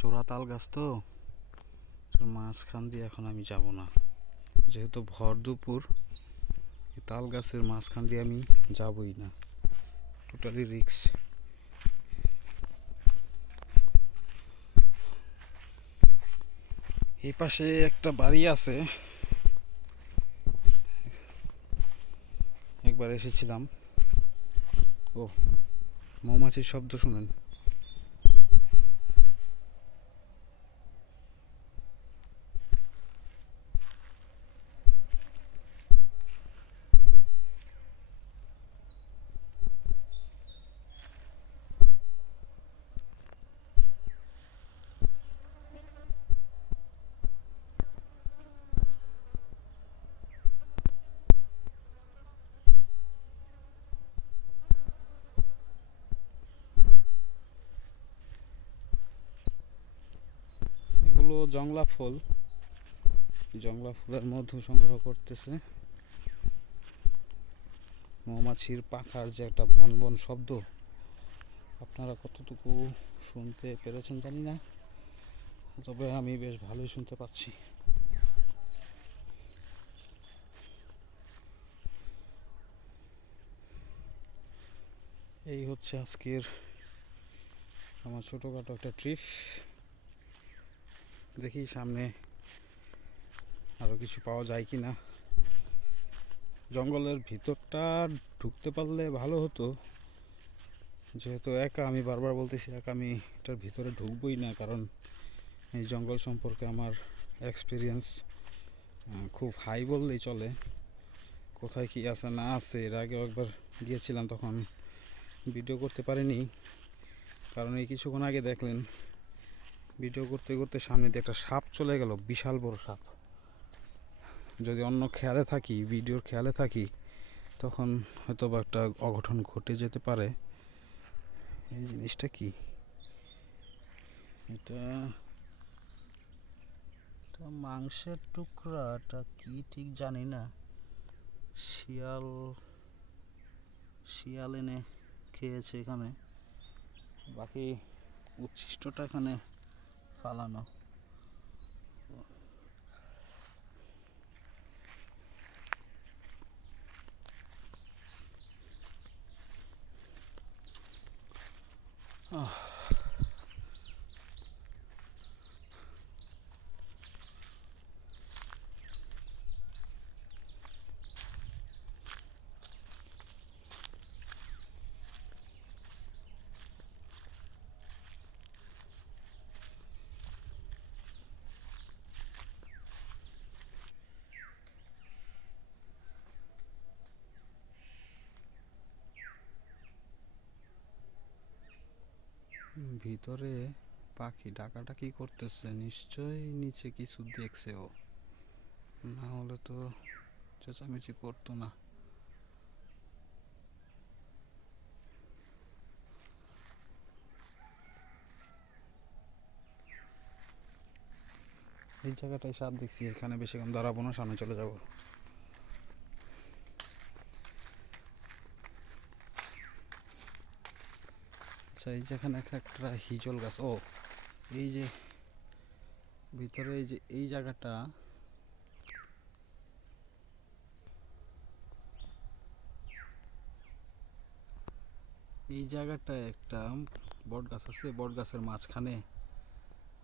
জোড়া তাল গাছ তো মাঝখান দিয়ে এখন আমি যাব না, যেহেতু ভর দুপুর। তাল গাছের মাঝখান দিয়ে আমি যাবই না, টোটালি রিক্স। এই পাশে একটা বাড়ি আছে, একবার এসেছিলাম। ও, মৌমাছির শব্দ শুনেন। এগুলো জংলা ফুল, জংলা ফুলের মধু সংগ্রহ করতেছে। মৌমাছির পাখার যে একটা বন বন শব্দ, আপনারা কতটুকু শুনতে পেরেছেন জানি না, তবে আমি বেশ ভালোই শুনতে পাচ্ছি। এই হচ্ছে আজকের আমার ছোটোখাটো একটা ট্রিপ। দেখি সামনে আরও কিছু পাওয়া যায় কি না। জঙ্গলের ভিতরটা ঢুকতে পারলে ভালো হতো, যেহেতু একা, আমি বারবার বলতেছি একা আমি এটার ভিতরে ঢুকবই না, কারণ এই জঙ্গল সম্পর্কে আমার এক্সপিরিয়েন্স খুব হাই বললেই চলে। কোথায় কি আছে না আছে, এর আগেও একবার গিয়েছিলাম, তখন ভিডিও করতে পারিনি, কারণ এই কিছুক্ষণ আগে দেখলেন ভিডিও করতে করতে সামনে দিয়ে একটা সাপ চলে গেল, বিশাল বড় সাপ। যদি অন্য খেয়ালে থাকি, ভিডিওর খেয়ালে থাকি, তখন হয়তো বা একটা অঘটন ঘটে যেতে পারে। এই জিনিসটা কি, এটা মাংসের টুকরাটা কি ঠিক জানি না। শিয়াল শিয়াল এনে খেয়েছে এখানে, বাকি উচ্ছিষ্টটা এখানে ফালানো। ভিতরে পাখি ডাকাডাকি করতেছে, নিশ্চয়ই নিচে কিছু দেখছে ও, না হলে তো চেঁচামেচি করতো না। এই জায়গাটায় সাপ দেখছি, এখানে বেশিক্ষণ দাঁড়াবো না, সামনে চলে যাব। আচ্ছা, এই যেখানে একটা হিজল গাছ, ও এই যে ভিতরে এই যে এই জায়গাটা, এই জায়গাটায় একটা বট গাছ আছে, বট গাছের মাঝখানে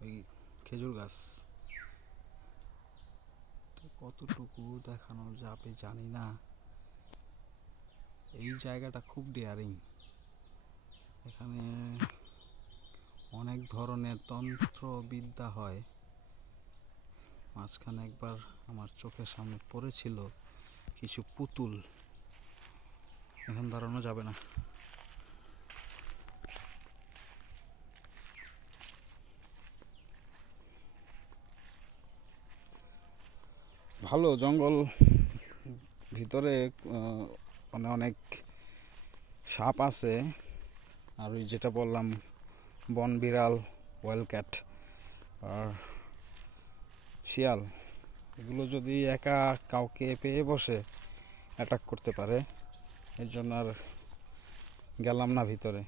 ওই খেজুর গাছ। কতটুকু দেখানো যাবে জানি না। এই জায়গাটা খুব ডেয়ারিং, এখানে অনেক ধরনের তন্ত্রবিদ্যা হয়। মাঝখানে একবার আমার চোখের সামনে পড়েছিল কিছু পুতুল, এখন দাঁড়ানো যাবে না। ভালো জঙ্গল, ভিতরে মানে অনেক সাপ আছে, আর ওই যেটা বললাম বন বিড়াল, ওয়েল ক্যাট আর শিয়াল, এগুলো যদি একা কাউকে পেয়ে বসে অ্যাটাক করতে পারে, এর জন্য আর গেলাম না ভিতরে।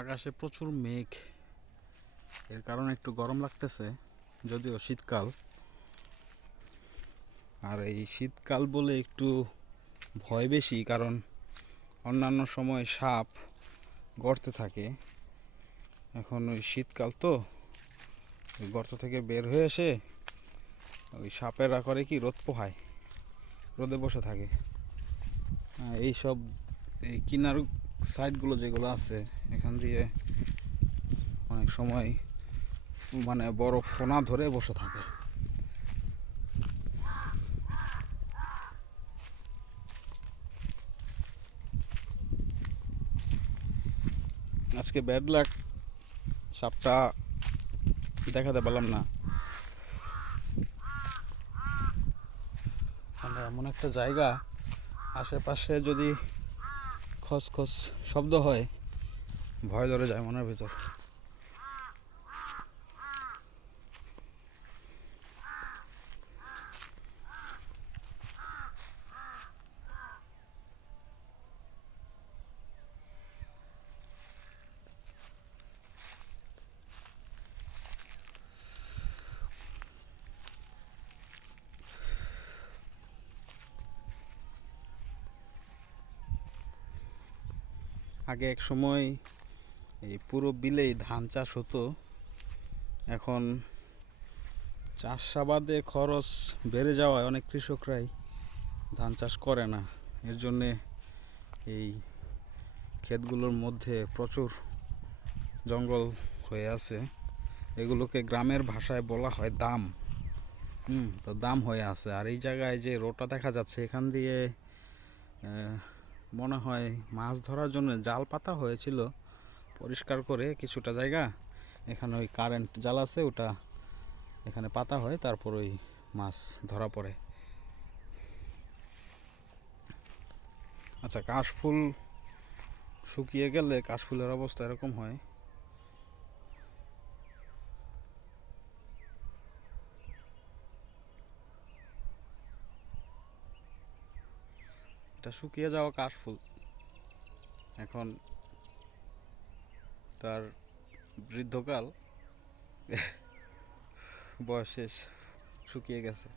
আকাশে প্রচুর মেঘ, এর কারণে একটু গরম লাগতেছে, যদিও শীতকাল। আর এই শীতকাল বলে একটু ভয় বেশি, কারণ অন্যান্য সময় সাপ গর্তে থাকে। এখন ওই শীতকাল তো, ওই গর্ত থেকে বের হয়ে এসে ওই সাপেরা করে কি, রোদ পোহায়, রোদে বসে থাকে। এইসব এই কিনার সাইডগুলো যেগুলো আছে, এখান দিয়ে অনেক সময় মানে বড় ফোনা ধরে বসে থাকে। আজকে ব্যাড লাক, সাপটা দেখাতে পারলাম না। মানে এমন একটা জায়গা, আশেপাশে যদি খসখস শব্দ হয়, ভয় ধরে যায় মনের ভিতর। আগে এক সময় এই পুরো বিলেই ধান চাষ হতো। এখন চাষাবাদে খরচ বেড়ে যাওয়ায় অনেক কৃষকরাই ধান চাষ করে না। এর জন্যে এই ক্ষেতগুলোর মধ্যে প্রচুর জঙ্গল হয়ে আছে। এগুলোকে গ্রামের ভাষায় বলা হয় দাম। তো দাম হয়ে আছে। আর এই জায়গায় যে রোডটা দেখা যাচ্ছে, এখান দিয়ে মনে হয় মাছ ধরার জন্য জাল পাতা হয়েছিল, পরিষ্কার করে কিছুটা জায়গা। এখানে ওই কারেন্ট জাল আছে, ওটা এখানে পাতা হয়, তারপর ওই মাছ ধরা পড়ে। আচ্ছা, কাশফুল শুকিয়ে গেলে কাশফুলের অবস্থা এরকম হয়। এটা শুকিয়ে যাওয়া কাশফুল, এখন তার বৃদ্ধকাল, বয়স শেষ, শুকিয়ে গেছে।